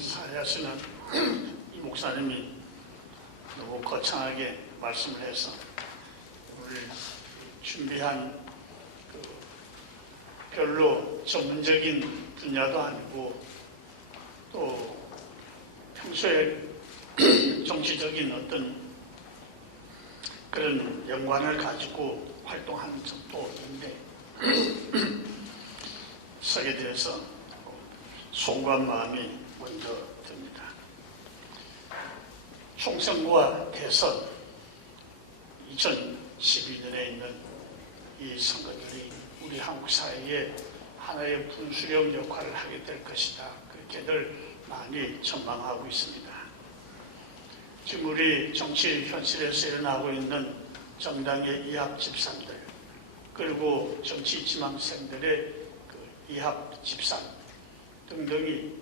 사야시는 이 목사님이 너무 거창하게 말씀을 해서 우리 준비한 별로 전문적인 분야도 아니고 또 평소에 정치적인 어떤 그런 연관을 가지고 활동하는 적도 있는데 서게 돼서 송구한 마음이 먼저 듭니다. 총선과 대선 2012년에 있는 이 선거들이 우리 한국 사회에 하나의 분수령 역할을 하게 될 것이다. 그렇게들 많이 전망하고 있습니다. 지금 우리 정치 현실에서 일어나고 있는 정당의 이합 집산들, 그리고 정치 지망생들의 이합 집산 등등이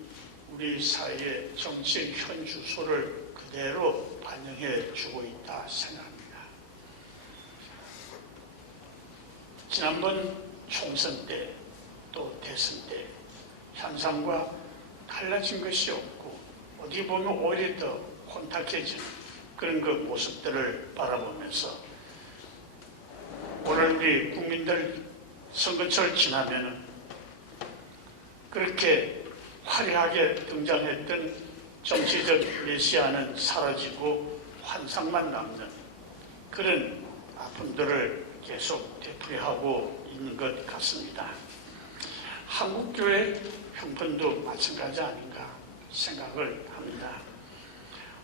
우리 사회의 정치 현주소를 그대로 반영해 주고 있다 생각합니다. 지난번 총선 때 또 대선 때 현상과 달라진 것이 없고 어디 보면 오히려 더 혼탁해진 그런 그 모습들을 바라보면서 오늘 우리 국민들 선거철 지나면은 그렇게 화려하게 등장했던 정치적 메시아는 사라지고 환상만 남는 그런 아픔들을 계속 되풀이하고 있는 것 같습니다. 한국교회 형편도 마찬가지 아닌가 생각을 합니다.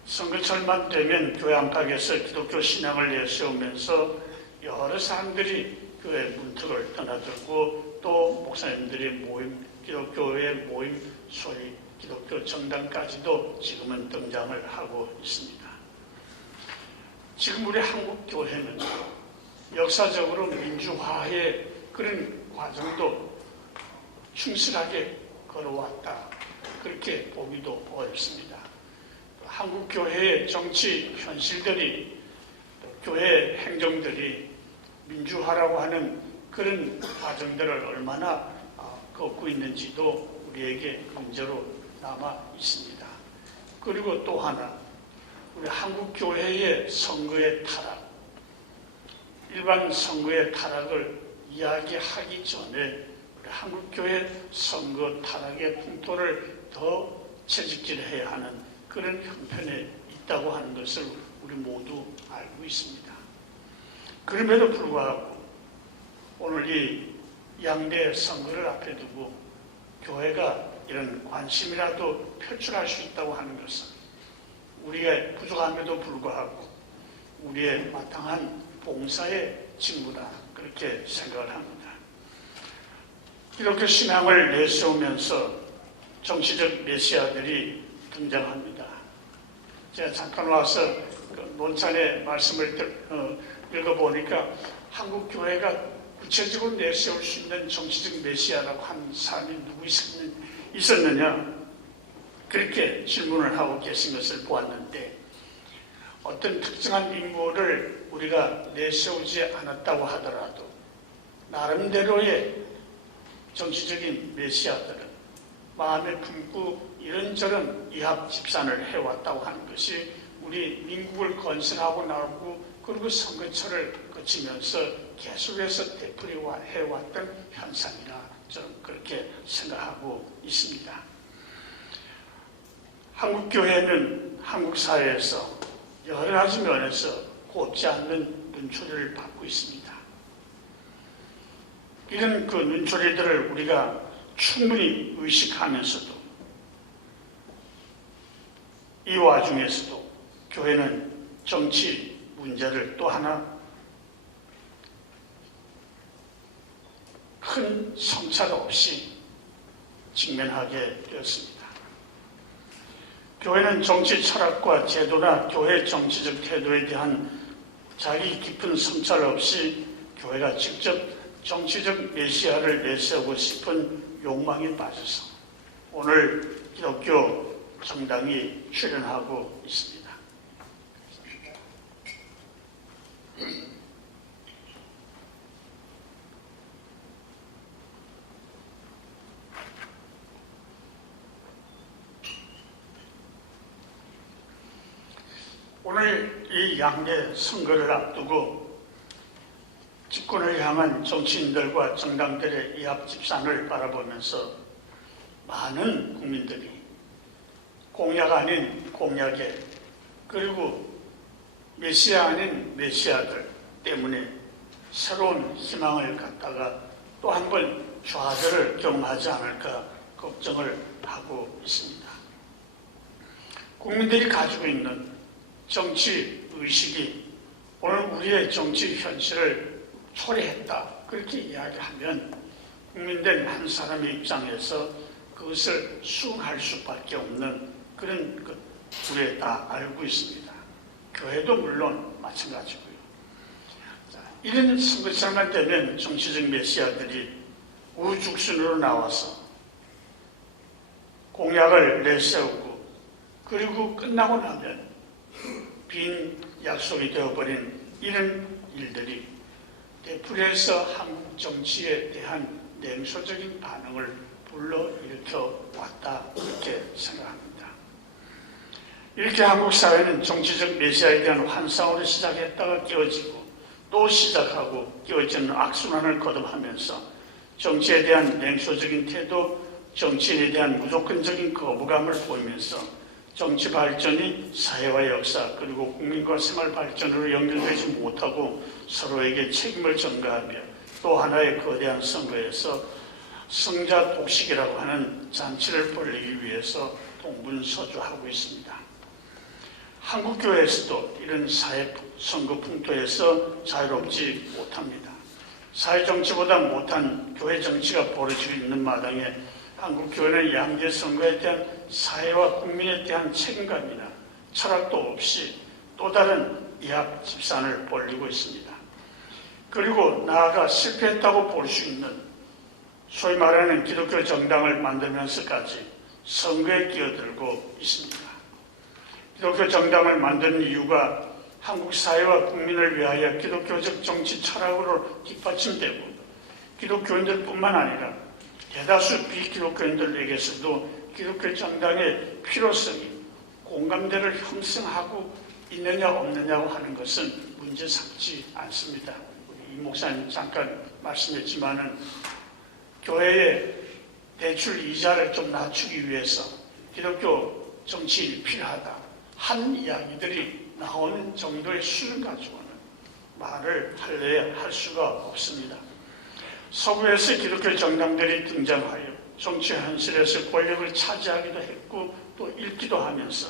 선거철만 되면 교회 안팎에서 기독교 신앙을 내세우면서 여러 사람들이 교회 문턱을 떠나들고 또 목사님들의 모임, 기독교의 모임, 소위 기독교 정당까지도 지금은 등장을 하고 있습니다. 지금 우리 한국 교회는 역사적으로 민주화의 그런 과정도 충실하게 걸어왔다. 그렇게 보기도 어렵습니다. 한국 교회의 정치 현실들이, 교회 행정들이 민주화라고 하는 그런 과정들을 얼마나 걷고 있는지도 우리에게 문제로 남아 있습니다. 그리고 또 하나, 우리 한국 교회의 선거의 타락, 일반 선거의 타락을 이야기하기 전에 우리 한국 교회 선거 타락의 풍토를 더 채찍질해야 하는 그런 형편에 있다고 하는 것을 우리 모두 알고 있습니다. 그럼에도 불구하고 오늘 이 양대 선거를 앞에 두고 교회가 이런 관심이라도 표출할 수 있다고 하는 것은 우리가 부족함에도 불구하고 우리의 마땅한 봉사의 직무다. 그렇게 생각을 합니다. 이렇게 신앙을 내세우면서 정치적 메시아들이 등장합니다. 제가 잠깐 와서 그 논찬의 말씀을 읽어보니까 한국 교회가 구체적으로 내세울 수 있는 정치적 메시아라고 한 사람이 누구 있었느냐 그렇게 질문을 하고 계신 것을 보았는데 어떤 특정한 인물을 우리가 내세우지 않았다고 하더라도 나름대로의 정치적인 메시아들은 마음에 품고 이런저런 이합 집산을 해왔다고 하는 것이 우리 민국을 건설하고 나오고 그리고 선거철을 거치면서 계속해서 되풀이해왔던 현상이라 저는 그렇게 생각하고 있습니다. 한국교회는 한국 사회에서 여러 가지 면에서 곱지 않는 눈초리를 받고 있습니다. 이런 그 눈초리들을 우리가 충분히 의식하면서도 이 와중에서도 교회는 정치 문제를 또 하나 큰 성찰 없이 직면하게 되었습니다. 교회는 정치 철학과 제도나 교회 정치적 태도에 대한 자기 깊은 성찰 없이 교회가 직접 정치적 메시아를 내세우고 싶은 욕망에 빠져서 오늘 기독교 정당이 출현하고 있습니다. 오늘 이 양대 선거를 앞두고 집권을 향한 정치인들과 정당들의 이 앞집산을 바라보면서 많은 국민들이 공약 아닌 공약에 그리고 메시아 아닌 메시아들 때문에 새로운 희망을 갖다가 또 한 번 좌절을 경험하지 않을까 걱정을 하고 있습니다. 국민들이 가지고 있는 정치 의식이 오늘 우리의 정치 현실을 초래했다 그렇게 이야기하면 국민들 한 사람의 입장에서 그것을 수긍할 수밖에 없는 그런 우리 다 알고 있습니다. 교회도 물론 마찬가지고요. 자, 이런 선거철만 되면 정치적 메시아들이 우죽순으로 나와서 공약을 내세우고 그리고 끝나고 나면 빈 약속이 되어버린 이런 일들이 되풀이해서 한국 정치에 대한 냉소적인 반응을 불러일으켜 왔다 이렇게 생각합니다. 이렇게 한국 사회는 정치적 메시아에 대한 환상으로 시작했다가 깨어지고 또 시작하고 깨어지는 악순환을 거듭하면서 정치에 대한 냉소적인 태도, 정치인에 대한 무조건적인 거부감을 보이면서 정치 발전이 사회와 역사 그리고 국민과 생활 발전으로 연결되지 못하고 서로에게 책임을 전가하며 또 하나의 거대한 선거에서 승자 독식이라고 하는 잔치를 벌이기 위해서 동분서주하고 있습니다. 한국교회에서도 이런 사회 선거 풍토에서 자유롭지 못합니다. 사회정치보다 못한 교회 정치가 벌어지고 있는 마당에 한국교회는 양대 선거에 대한 사회와 국민에 대한 책임감이나 철학도 없이 또 다른 이합 집산을 벌이고 있습니다. 그리고 나아가 실패했다고 볼 수 있는 소위 말하는 기독교 정당을 만들면서까지 선거에 끼어들고 있습니다. 기독교 정당을 만드는 이유가 한국 사회와 국민을 위하여 기독교적 정치 철학으로 뒷받침되고 기독교인들뿐만 아니라 대다수 비기독교인들에게서도 기독교 정당의 필요성이 공감대를 형성하고 있느냐 없느냐고 하는 것은 문제 삼지 않습니다. 이 목사님 잠깐 말씀했지만은 교회의 대출 이자를 좀 낮추기 위해서 기독교 정치인이 필요하다 한 이야기들이 나오는 정도의 수준 가지고는 말을 할래야 할 수가 없습니다. 서구에서 기독교 정당들이 등장하여 정치 현실에서 권력을 차지하기도 했고 또 잃기도 하면서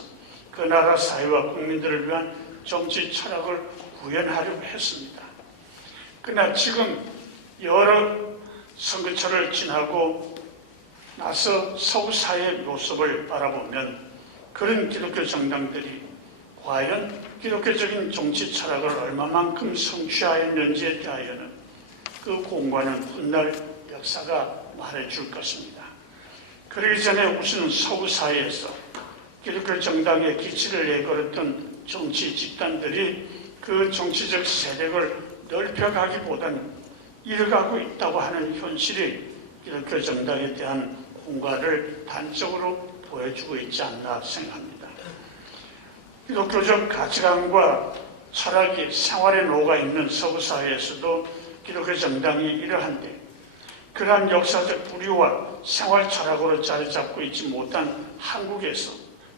그 나라 사회와 국민들을 위한 정치 철학을 구현하려고 했습니다. 그러나 지금 여러 선거철을 지나고 나서 서구 사회의 모습을 바라보면 그런 기독교 정당들이 과연 기독교적인 정치 철학을 얼마만큼 성취하였는지에 대하여는 그 공과는 훗날 역사가 말해줄 것입니다. 그러기 전에 우선 서구 사회에서 기독교 정당의 기치를 내걸었던 정치 집단들이 그 정치적 세력을 넓혀가기보다는 잃어가고 있다고 하는 현실이 기독교 정당에 대한 공과를 단적으로 보여주고 있지 않나 생각합니다. 기독교적 가치관과 철학이 생활에 녹아있는 서구 사회에서도 기독교 정당이 이러한데 그러한 역사적 부류와 생활 철학으로 자리 잡고 있지 못한 한국에서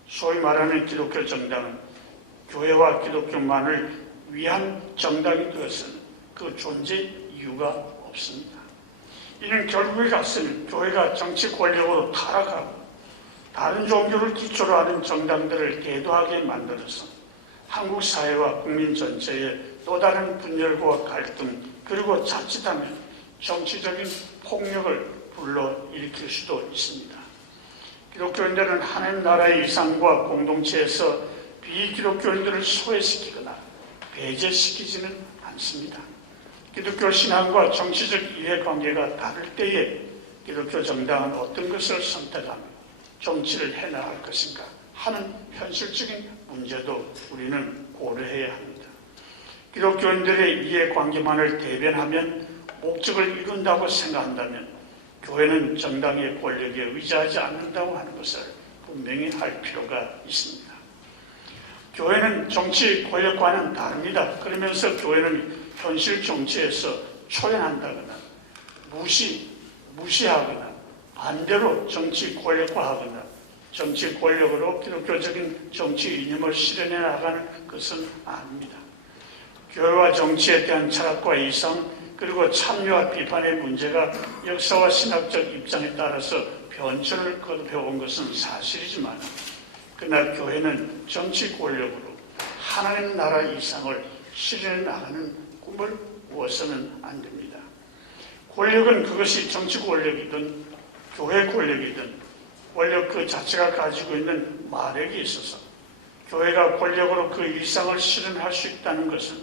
소위 말하는 기독교 정당은 교회와 기독교만을 위한 정당이 되어서는 그 존재 이유가 없습니다. 이는 결국에 갔으면 교회가 정치 권력으로 타락하고 다른 종교를 기초로 하는 정당들을 대도하게 만들어서 한국 사회와 국민 전체에 또 다른 분열과 갈등 그리고 자칫하면 정치적인 폭력을 불러일으킬 수도 있습니다. 기독교인들은 하나님 나라의 이상과 공동체에서 비기독교인들을 소외시키거나 배제시키지는 않습니다. 기독교 신앙과 정치적 이해관계가 다를 때에 기독교 정당은 어떤 것을 선택하며 정치를 해나갈 것인가 하는 현실적인 문제도 우리는 고려해야 합니다. 기독교인들의 이해관계만을 대변하면 목적을 이룬다고 생각한다면 교회는 정당의 권력에 의지하지 않는다고 하는 것을 분명히 할 필요가 있습니다. 교회는 정치 권력과는 다릅니다. 그러면서 교회는 현실 정치에서 초연한다거나 무시하거나 반대로 정치 권력화하거나 정치 권력으로 기독교적인 정치 이념을 실현해 나가는 것은 아닙니다. 교회와 정치에 대한 철학과 이상 그리고 참여와 비판의 문제가 역사와 신학적 입장에 따라서 변천을 거듭해온 것은 사실이지만 그러나 교회는 정치 권력으로 하나님 나라 이상을 실현해 나가는 꿈을 꾸어서는 안 됩니다. 권력은 그것이 정치 권력이든 교회 권력이든 권력 그 자체가 가지고 있는 마력이 있어서 교회가 권력으로 그 이상을 실현할 수 있다는 것은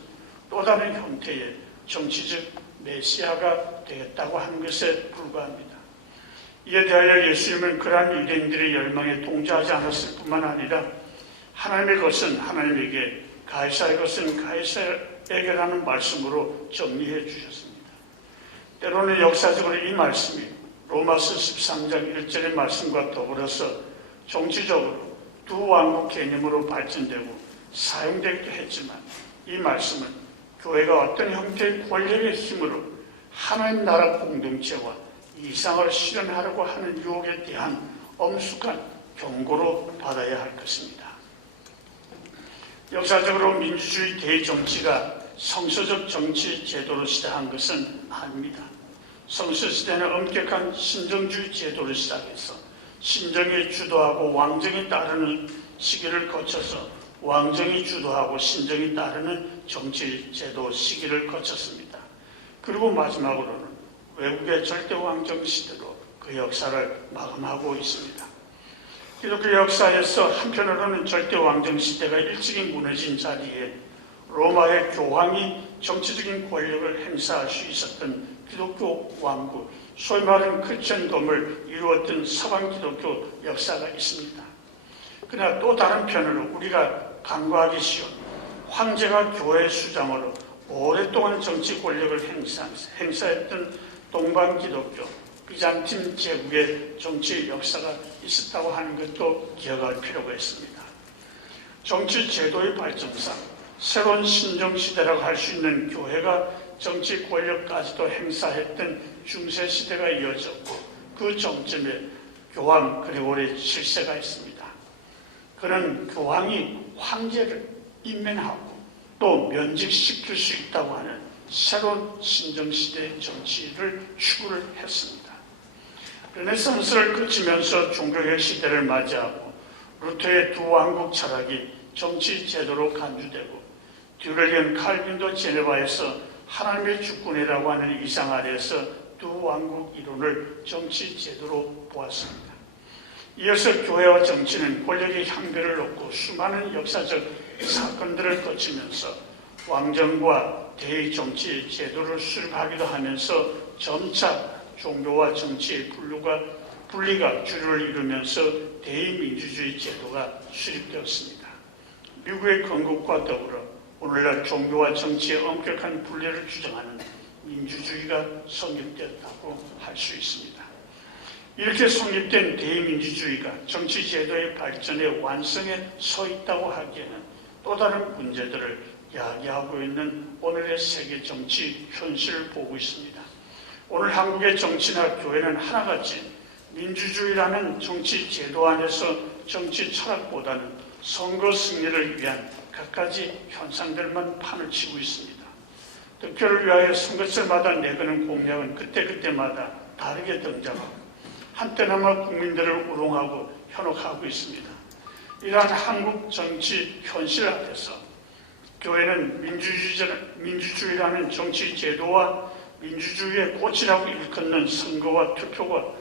또 다른 형태의 정치적 메시아가 되겠다고 하는 것에 불과합니다. 이에 대하여 예수님은 그러한 유대인들의 열망에 동조하지 않았을 뿐만 아니라 하나님의 것은 하나님에게 가이사의 것은 가이사에게라는 말씀으로 정리해 주셨습니다. 때로는 역사적으로 이 말씀이 로마서 13장 1절의 말씀과 더불어서 정치적으로 두 왕국 개념으로 발전되고 사용되기도 했지만 이 말씀은 교회가 어떤 형태의 권력의 힘으로 하나님 나라 공동체와 이상을 실현하려고 하는 유혹에 대한 엄숙한 경고로 받아야 할 것입니다. 역사적으로 민주주의 대정치가 성서적 정치 제도로 시작한 것은 아닙니다. 성서시대는 엄격한 신정주의 제도를 시작해서 신정이 주도하고 왕정이 따르는 시기를 거쳐서 왕정이 주도하고 신정이 따르는 정치 제도 시기를 거쳤습니다. 그리고 마지막으로는 외국의 절대왕정 시대로 그 역사를 마감하고 있습니다. 기독교 역사에서 한편으로는 절대왕정 시대가 일찍이 무너진 자리에 로마의 교황이 정치적인 권력을 행사할 수 있었던 기독교 왕국, 소위 말하는 크리스천덤을 이루었던 서방 기독교 역사가 있습니다. 그러나 또 다른 편으로 우리가 간과하기 쉬운 황제가 교회 수장으로 오랫동안 정치 권력을 행사했던 동방 기독교, 비잔틴 제국의 정치 역사가 있었다고 하는 것도 기억할 필요가 있습니다. 정치 제도의 발전상 새로운 신정시대라고 할 수 있는 교회가 정치 권력까지도 행사했던 중세시대가 이어졌고 그 정점에 교황 그리고리 7세가 있습니다. 그는 교황이 황제를 임명하고 또 면직시킬 수 있다고 하는 새로운 신정시대의 정치를 추구를 했습니다. 르네상스를 거치면서 종교개혁 시대를 맞이하고 루터의 두 왕국 철학이 정치 제도로 간주되고 듀렐리언 칼빈도 제네바에서 하나님의 주권이라고 하는 이상 아래에서 두 왕국 이론을 정치 제도로 보았습니다. 이어서 교회와 정치는 권력의 향배를 놓고 수많은 역사적 사건들을 거치면서 왕정과 대의 정치 제도를 수립하기도 하면서 점차 종교와 정치의 분리가 주류를 이루면서 대의 민주주의 제도가 수립되었습니다. 미국의 건국과 더불어 오늘날 종교와 정치의 엄격한 분리를 주장하는 민주주의가 성립되었다고 할 수 있습니다. 이렇게 성립된 대의민주주의가 정치 제도의 발전의 완성에 서 있다고 하기에는 또 다른 문제들을 야기하고 있는 오늘의 세계 정치 현실을 보고 있습니다. 오늘 한국의 정치나 교회는 하나같이 민주주의라는 정치 제도 안에서 정치 철학보다는 선거 승리를 위한 갖가지 현상들만 판을 치고 있습니다. 득표를 위하여 선거철마다 내거는 공약은 그때그때마다 다르게 등장하고 한때나마 국민들을 우롱하고 현혹하고 있습니다. 이러한 한국 정치 현실 앞에서 교회는 민주주의라는 정치 제도와 민주주의의 꽃이라고 일컫는 선거와 투표가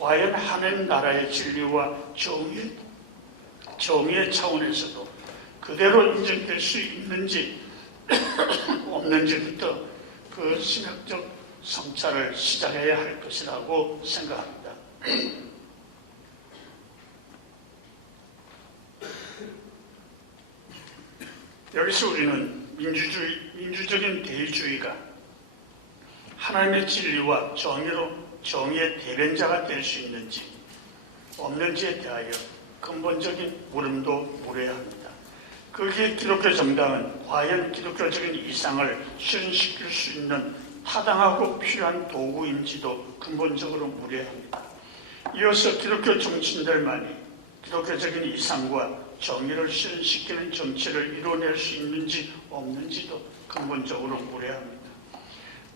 과연 하나님 나라의 진리와 정의의 차원에서도 그대로 인정될 수 있는지 없는지부터 그 신학적 성찰을 시작해야 할 것이라고 생각합니다. 여기서 우리는 민주적인 대의주의가 하나님의 진리와 정의의 대변자가 될 수 있는지 없는지에 대하여 근본적인 물음도 물어야 합니다. 거기에 기독교 정당은 과연 기독교적인 이상을 실현시킬 수 있는 타당하고 필요한 도구인지도 근본적으로 물어야합니다. 이어서 기독교 정치인들만이 기독교적인 이상과 정의를 실현시키는 정치를 이뤄낼 수 있는지 없는지도 근본적으로 물어야 합니다.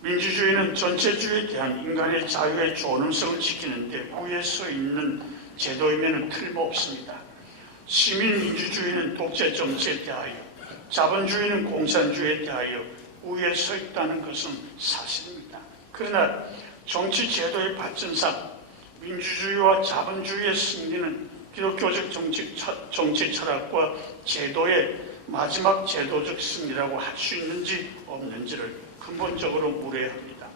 민주주의는 전체주의에 대한 인간의 자유의 존엄성을 지키는 데 우위에 서 있는 제도임에는 틀림없습니다. 시민민주주의는 독재 정치에 대하여, 자본주의는 공산주의에 대하여 우위에 서 있다는 것은 사실입니다. 그러나 정치 제도의 발전상 민주주의와 자본주의의 승리는 기독교적 정치 철학과 제도의 마지막 제도적 승리라고 할 수 있는지 없는지를 근본적으로 물어야 합니다.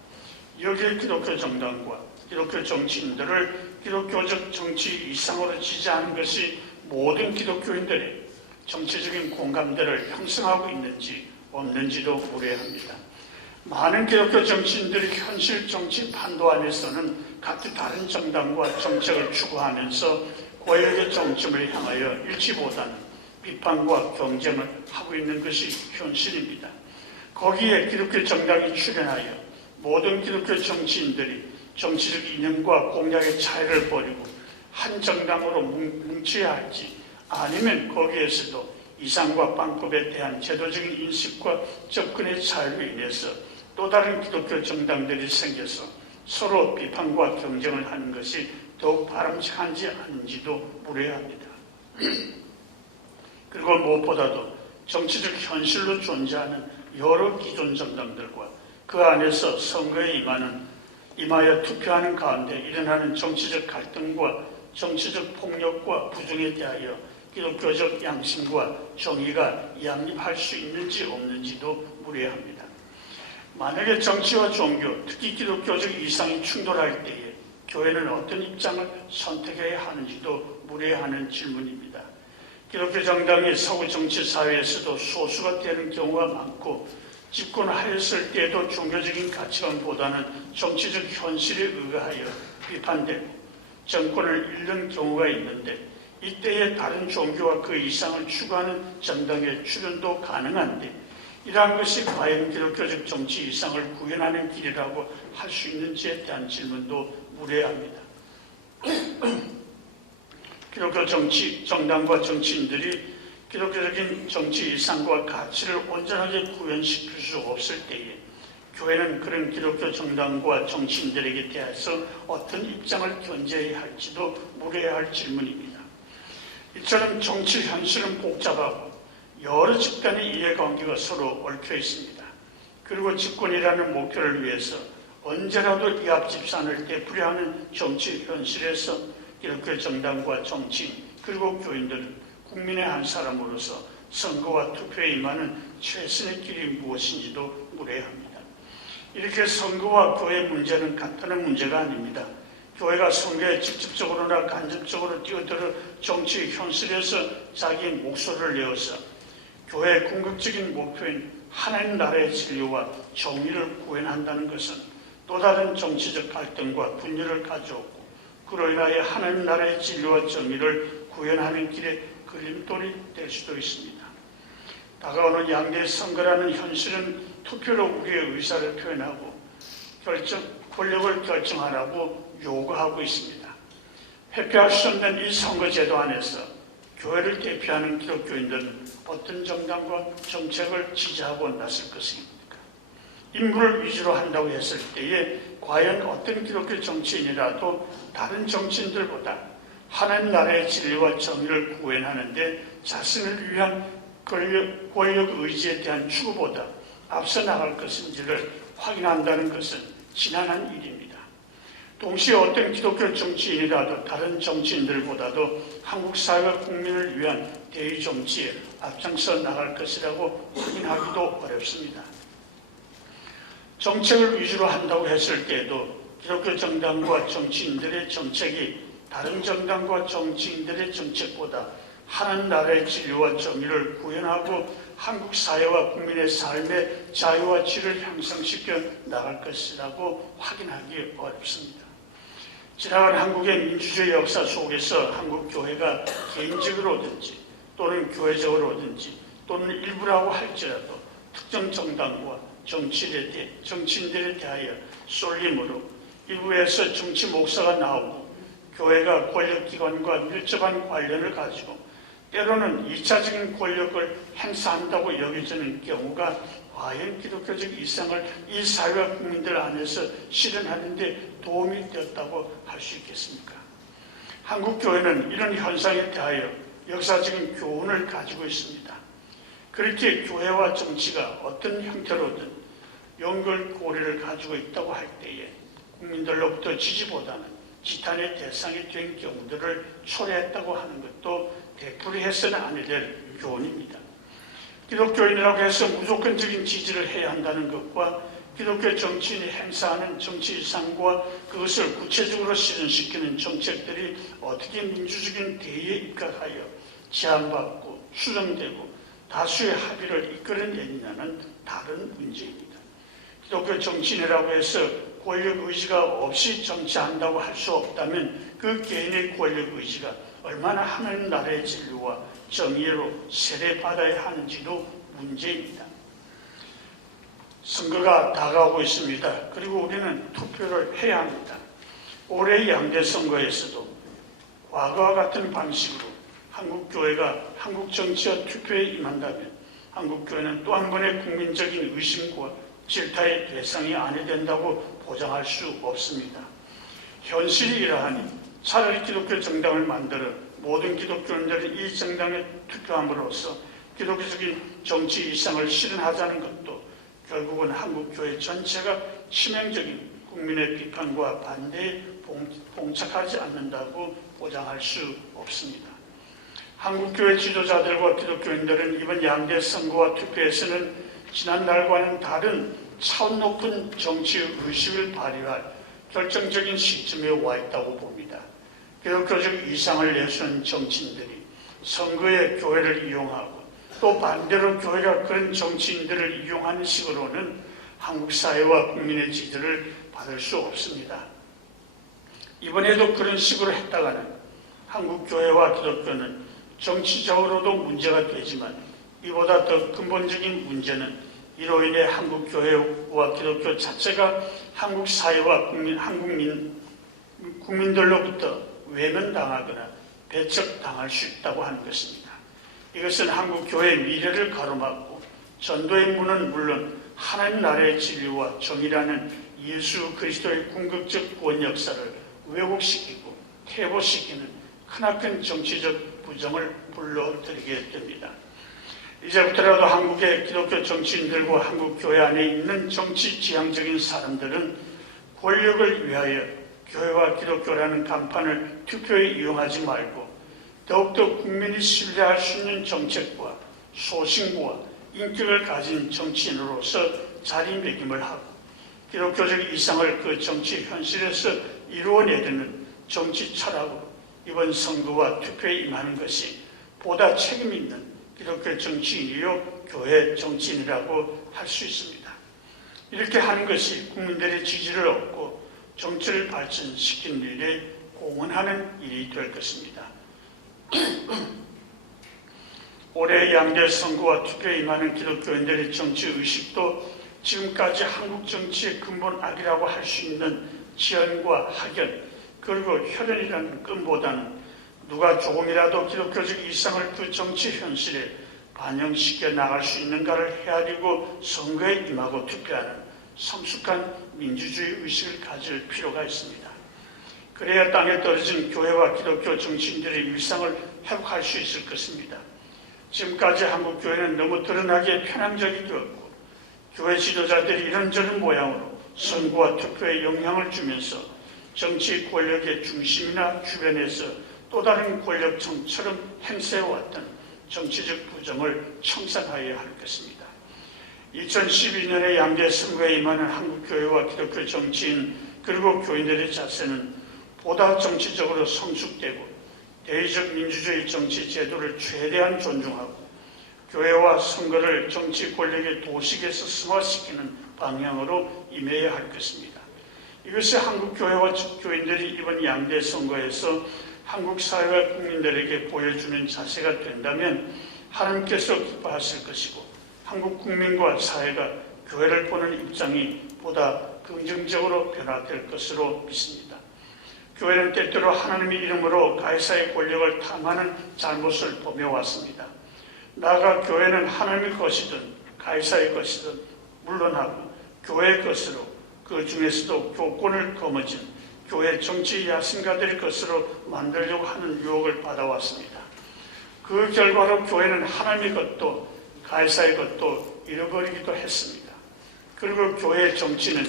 여기에 기독교 정당과 기독교 정치인들을 기독교적 정치 이상으로 지지하는 것이 모든 기독교인들의 정치적인 공감대를 형성하고 있는지 없는지도 물어야 합니다. 많은 기독교 정치인들이 현실 정치 판도 안에서는 각기 다른 정당과 정책을 추구하면서 권력의 정점을 향하여 일치보다는 비판과 경쟁을 하고 있는 것이 현실입니다. 거기에 기독교 정당이 출연하여 모든 기독교 정치인들이 정치적 이념과 공약의 차이를 버리고 한 정당으로 뭉쳐야 할지, 아니면 거기에서도 이상과 방법에 대한 제도적인 인식과 접근의 차이로 인해서 또 다른 기독교 정당들이 생겨서 서로 비판과 경쟁을 하는 것이 더욱 바람직한지 아닌지도 물어야 합니다. 그리고 무엇보다도 정치적 현실로 존재하는 여러 기존 정당들과 그 안에서 선거에 임하여 투표하는 가운데 일어나는 정치적 갈등과 정치적 폭력과 부정에 대하여 기독교적 양심과 정의가 양립할 수 있는지 없는지도 물어야 합니다. 만약에 정치와 종교, 특히 기독교적 이상이 충돌할 때에 교회는 어떤 입장을 선택해야 하는지도 물어야 하는 질문입니다. 기독교 정당이 서구 정치 사회에서도 소수가 되는 경우가 많고 집권하였을 때에도 종교적인 가치관보다는 정치적 현실에 의하여 비판되고 정권을 잃는 경우가 있는데, 이때에 다른 종교와 그 이상을 추구하는 정당의 출현도 가능한데 이러한 것이 과연 기독교적 정치 이상을 구현하는 길이라고 할 수 있는지에 대한 질문도 물어야 합니다. 기독교 정당과 정치인들이 기독교적인 정치 이상과 가치를 온전하게 구현시킬 수 없을 때에 교회는 그런 기독교 정당과 정치인들에게 대해서 어떤 입장을 견제해야 할지도 물어야 할 질문입니다. 이처럼 정치 현실은 복잡하고 여러 집단의 이해관계가 서로 얽혀 있습니다. 그리고 집권이라는 목표를 위해서 언제라도 이합집산을 되풀이하는 정치 현실에서 기독교 정당과 정치인 그리고 교인들은 국민의 한 사람으로서 선거와 투표에 임하는 최선의 길이 무엇인지도 물어야 합니다. 이렇게 선거와 교회 문제는 간단한 문제가 아닙니다. 교회가 선거에 직접적으로나 간접적으로 뛰어들어 정치 현실에서 자기의 목소리를 내어서 교회의 궁극적인 목표인 하나님 나라의 진리와 정의를 구현한다는 것은 또 다른 정치적 갈등과 분열을 가져오고 그로 인하여 하나님 나라의 진리와 정의를 구현하는 길에 걸림돌이 될 수도 있습니다. 다가오는 양대 선거라는 현실은 투표로 우리의 의사를 표현하고 권력을 결정하라고 요구하고 있습니다. 회피할 수 없는 이 선거제도 안에서 교회를 대표하는 기독교인들은 어떤 정당과 정책을 지지하고 나설 것입니까? 인물을 위주로 한다고 했을 때에 과연 어떤 기독교 정치인이라도 다른 정치인들보다 하나님 나라의 진리와 정의를 구현하는데 자신을 위한 권력 의지에 대한 추구보다 앞서 나갈 것인지를 확인한다는 것은 지난한 일입니다. 동시에 어떤 기독교 정치인이라도 다른 정치인들보다도 한국 사회와 국민을 위한 대의 정치에 앞장서 나갈 것이라고 확인하기도 어렵습니다. 정책을 위주로 한다고 했을 때에도 기독교 정당과 정치인들의 정책이 다른 정당과 정치인들의 정책보다 하나님 나라의 진리와 정의를 구현하고 한국 사회와 국민의 삶의 자유와 질을 향상시켜 나갈 것이라고 확인하기 어렵습니다. 지나간 한국의 민주주의 역사 속에서 한국 교회가 개인적으로든지 또는 교회적으로든지 또는 일부라고 할지라도 특정 정당과 정치인들에 대하여 쏠림으로 일부에서 정치 목사가 나오고 교회가 권력기관과 밀접한 관련을 가지고 때로는 2차적인 권력을 행사한다고 여겨지는 경우가 과연 기독교적 이상을 이 사회와 국민들 안에서 실현하는 데 도움이 되었다고 할 수 있겠습니까? 한국 교회는 이런 현상에 대하여 역사적인 교훈을 가지고 있습니다. 그렇게 교회와 정치가 어떤 형태로든 연결고리를 가지고 있다고 할 때에 국민들로부터 지지보다는 지탄의 대상이 된 경우들을 초래했다고 하는 것도 되풀이해서는 안 될 교훈입니다. 기독교인이라고 해서 무조건적인 지지를 해야 한다는 것과 기독교 정치인이 행사하는 정치 이상과 그것을 구체적으로 실현시키는 정책들이 어떻게 민주적인 대의에 입각하여 제한받고 수정되고 다수의 합의를 이끌어내느냐는 다른 문제입니다. 기독교 정치인이라고 해서 권력 의지가 없이 정치한다고 할 수 없다면 그 개인의 권력 의지가 얼마나 하나님 나라의 진리와 정의로 세례받아야 하는지도 문제입니다. 선거가 다가오고 있습니다. 그리고 우리는 투표를 해야 합니다. 올해 양대 선거에서도 과거와 같은 방식으로 한국교회가 한국 정치와 투표에 임한다면 한국교회는 또 한 번의 국민적인 의심과 질타의 대상이 아니 된다고 보장할 수 없습니다. 현실이 이러하니 차라리 기독교 정당을 만들어 모든 기독교인들이 이 정당에 투표함으로써 기독교적인 정치 이상을 실현하자는 것도 결국은 한국교회 전체가 치명적인 국민의 비판과 반대에 봉착하지 않는다고 보장할 수 없습니다. 한국교회 지도자들과 기독교인들은 이번 양대 선거와 투표에서는 지난날과는 다른 차원 높은 정치 의식을 발휘할 결정적인 시점에 와 있다고 봅니다. 기독교적 이상을 내세운 정치인들이 선거에 교회를 이용하고 또 반대로 교회가 그런 정치인들을 이용하는 식으로는 한국 사회와 국민의 지지를 받을 수 없습니다. 이번에도 그런 식으로 했다가는 한국 교회와 기독교는 정치적으로도 문제가 되지만 이보다 더 근본적인 문제는 이로 인해 한국 교회와 기독교 자체가 한국 사회와 국민들로부터 외면당하거나 배척당할 수 있다고 하는 것입니다. 이것은 한국 교회의 미래를 가로막고 전도의 문은 물론 하나님 나라의 진리와 정의라는 예수 그리스도의 궁극적 구원 역사를 왜곡시키고 퇴보시키는 크나큰 정치적 부정을 불러들이게 됩니다. 이제부터라도 한국의 기독교 정치인들과 한국 교회 안에 있는 정치 지향적인 사람들은 권력을 위하여 교회와 기독교라는 간판을 투표에 이용하지 말고 더욱더 국민이 신뢰할 수 있는 정책과 소신과 인격을 가진 정치인으로서 자리매김을 하고 기독교적 이상을 그 정치 현실에서 이루어내려는 정치 철학으로 이번 선거와 투표에 임하는 것이 보다 책임있는 기독교 정치인이요 교회 정치인이라고 할 수 있습니다. 이렇게 하는 것이 국민들의 지지를 얻고 정치를 발전시키는 일에 공헌하는 일이 될 것입니다. 올해 양대 선거와 투표에 임하는 기독교인들의 정치의식도 지금까지 한국 정치의 근본 악이라고 할 수 있는 지연과 학연 그리고 혈연이라는 끈보다는 누가 조금이라도 기독교적 이상을 그 정치 현실에 반영시켜 나갈 수 있는가를 헤아리고 선거에 임하고 투표하는 성숙한 민주주의 의식을 가질 필요가 있습니다. 그래야 땅에 떨어진 교회와 기독교 정치인들의 일상을 회복할 수 있을 것입니다. 지금까지 한국 교회는 너무 드러나게 편향적이 되었고 교회 지도자들이 이런저런 모양으로 선거와 투표에 영향을 주면서 정치 권력의 중심이나 주변에서 또 다른 권력층처럼 행세해왔던 정치적 부정을 청산하여야 할 것입니다. 2012년에 양대 선거에 임하는 한국교회와 기독교 정치인 그리고 교인들의 자세는 보다 정치적으로 성숙되고 대의적 민주주의 정치 제도를 최대한 존중하고 교회와 선거를 정치 권력의 도식에서 승화시키는 방향으로 임해야 할 것입니다. 이것이 한국교회와 교인들이 이번 양대 선거에서 한국 사회와 국민들에게 보여주는 자세가 된다면 하나님께서 기뻐하실 것이고 한국 국민과 사회가 교회를 보는 입장이 보다 긍정적으로 변화될 것으로 믿습니다. 교회는 때때로 하나님의 이름으로 가이사의 권력을 탐하는 잘못을 보며 왔습니다. 나아가 교회는 하나님의 것이든 가이사의 것이든 물론하고 교회의 것으로 그 중에서도 교권을 거머쥔 교회 정치 야심가들의 것으로 만들려고 하는 유혹을 받아왔습니다. 그 결과로 교회는 하나님의 것도 가이사의 것도 잃어버리기도 했습니다. 그리고 교회의 정치는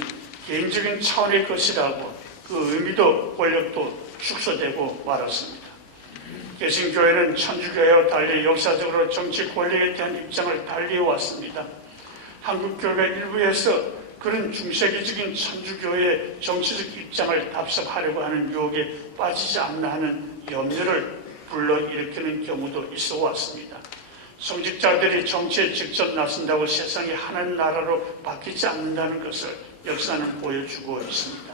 개인적인 차원의 것이라고 그 의미도 권력도 축소되고 말았습니다. 개신교회는 천주교회와 달리 역사적으로 정치 권력에 대한 입장을 달리해왔습니다. 한국교회가 일부에서 그런 중세기적인 천주교회의 정치적 입장을 답습하려고 하는 유혹에 빠지지 않나 하는 염려를 불러일으키는 경우도 있어 왔습니다. 성직자들이 정치에 직접 나선다고 세상이 하나님 나라로 바뀌지 않는다는 것을 역사는 보여주고 있습니다.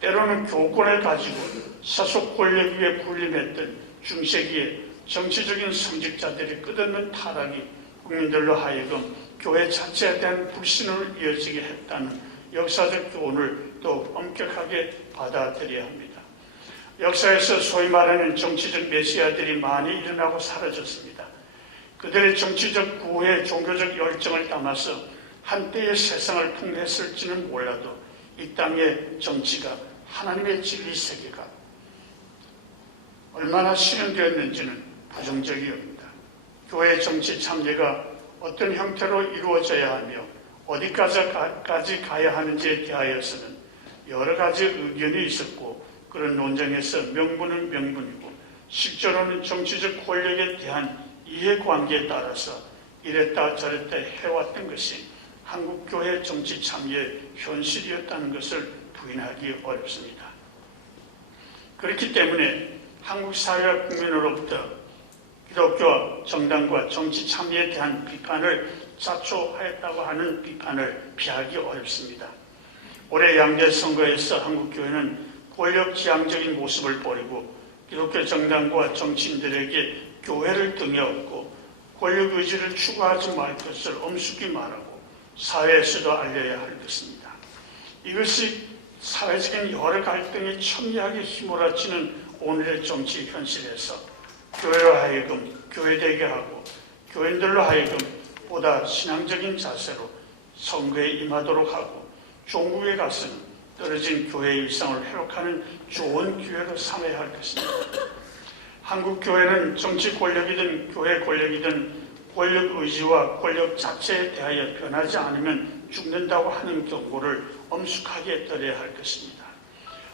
때로는 교권을 가지고 사속 권력 위에 군림했던 중세기의 정치적인 성직자들이 끝없는 타락이 국민들로 하여금 교회 자체에 대한 불신으로 이어지게 했다는 역사적 교훈을 더욱 엄격하게 받아들여야 합니다. 역사에서 소위 말하는 정치적 메시아들이 많이 일어나고 사라졌습니다. 그들의 정치적 구호에 종교적 열정을 담아서 한때의 세상을 풍미했을지는 몰라도 이 땅의 정치가 하나님의 진리 세계가 얼마나 실현되었는지는 부정적이옵니다. 교회 정치 참여가 어떤 형태로 이루어져야 하며 어디까지 가야 하는지에 대하여서는 여러 가지 의견이 있었고 그런 논쟁에서 명분은 명분이고 실제로는 정치적 권력에 대한 이해관계에 따라서 이랬다 저랬다 해왔던 것이 한국교회 정치 참여의 현실이었다는 것을 부인하기 어렵습니다. 그렇기 때문에 한국 사회와 국민으로부터 기독교 정당과 정치 참여에 대한 비판을 자초하였다고 하는 비판을 피하기 어렵습니다. 올해 양대 선거에서 한국교회는 권력지향적인 모습을 보이고 기독교 정당과 정치인들에게 교회를 등에 업고 권력 의지를 추구하지 말 것을 엄숙히 말하고 사회에서도 알려야 할 것입니다. 이것이 사회적인 여러 갈등이 첨예하게 휘몰아치는 오늘의 정치 현실에서 교회로 하여금 교회되게 하고 교인들로 하여금 보다 신앙적인 자세로 선거에 임하도록 하고 종국에 가서는 떨어진 교회의 일상을 회복하는 좋은 기회로 삼아야 할 것입니다. 한국 교회는 정치 권력이든 교회 권력이든 권력 의지와 권력 자체에 대하여 변하지 않으면 죽는다고 하는 경고를 엄숙하게 들어야 할 것입니다.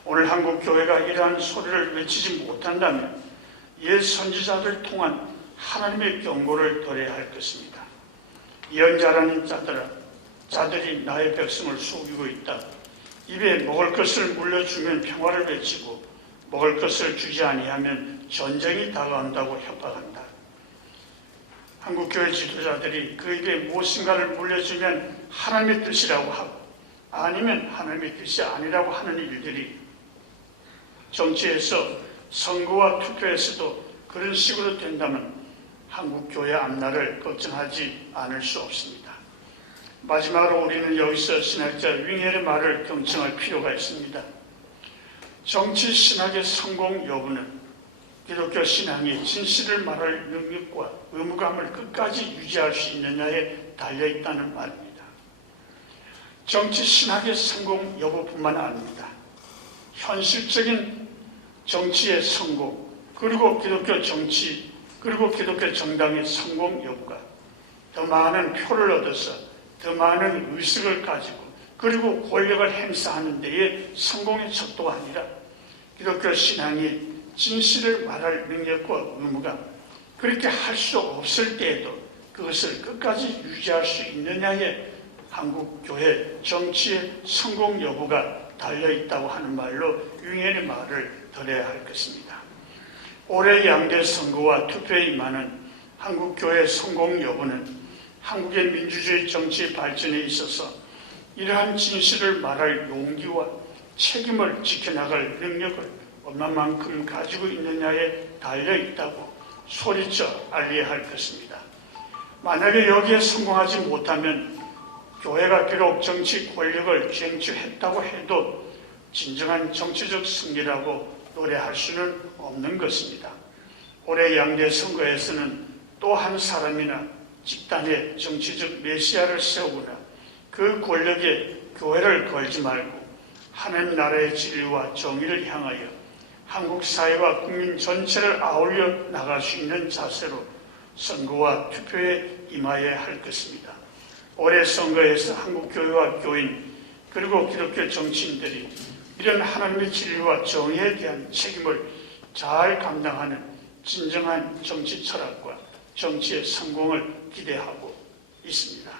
오늘 한국 교회가 이러한 소리를 외치지 못한다면 옛 선지자들 통한 하나님의 경고를 들어야 할 것입니다. 예언자라는 자들이 나의 백성을 속이고 있다. 입에 먹을 것을 물려주면 평화를 외치고 먹을 것을 주지 아니하면 전쟁이 다가온다고 협박한다. 한국교회 지도자들이 그 입에 무엇인가를 물려주면 하나님의 뜻이라고 하고 아니면 하나님의 뜻이 아니라고 하는 일들이 정치에서 선거와 투표에서도 그런 식으로 된다면 한국교회 앞날을 걱정하지 않을 수 없습니다. 마지막으로 우리는 여기서 신학자 윙헬의 말을 경청할 필요가 있습니다. 정치 신학의 성공 여부는 기독교 신앙이 진실을 말할 능력과 의무감을 끝까지 유지할 수 있느냐에 달려있다는 말입니다. 정치 신학의 성공 여부뿐만 아닙니다. 현실적인 정치의 성공, 그리고 기독교 정치, 그리고 기독교 정당의 성공 여부가 더 많은 표를 얻어서 더 많은 의식을 가지고 그리고 권력을 행사하는 데에 성공의 척도가 아니라 기독교 신앙이 진실을 말할 능력과 의무가 그렇게 할 수 없을 때에도 그것을 끝까지 유지할 수 있느냐에 한국교회 정치의 성공 여부가 달려있다고 하는 말로 윙헬의 말을 들어야 할 것입니다. 올해 양대 선거와 투표에 임하는 한국교회 성공 여부는 한국의 민주주의 정치 발전에 있어서 이러한 진실을 말할 용기와 책임을 지켜나갈 능력을 얼마만큼 가지고 있느냐에 달려 있다고 소리쳐 알려야 할 것입니다. 만약에 여기에 성공하지 못하면 교회가 비록 정치 권력을 쟁취했다고 해도 진정한 정치적 승리라고 노래할 수는 없는 것입니다. 올해 양대 선거에서는 또 한 사람이나 집단의 정치적 메시아를 세우거나 그 권력에 교회를 걸지 말고 하나님 나라의 진리와 정의를 향하여 한국 사회와 국민 전체를 아울러 나갈 수 있는 자세로 선거와 투표에 임하여야 할 것입니다. 올해 선거에서 한국 교회와 교인 그리고 기독교 정치인들이 이런 하나님의 진리와 정의에 대한 책임을 잘 감당하는 진정한 정치 철학과 정치의 성공을 기대하고 있습니다.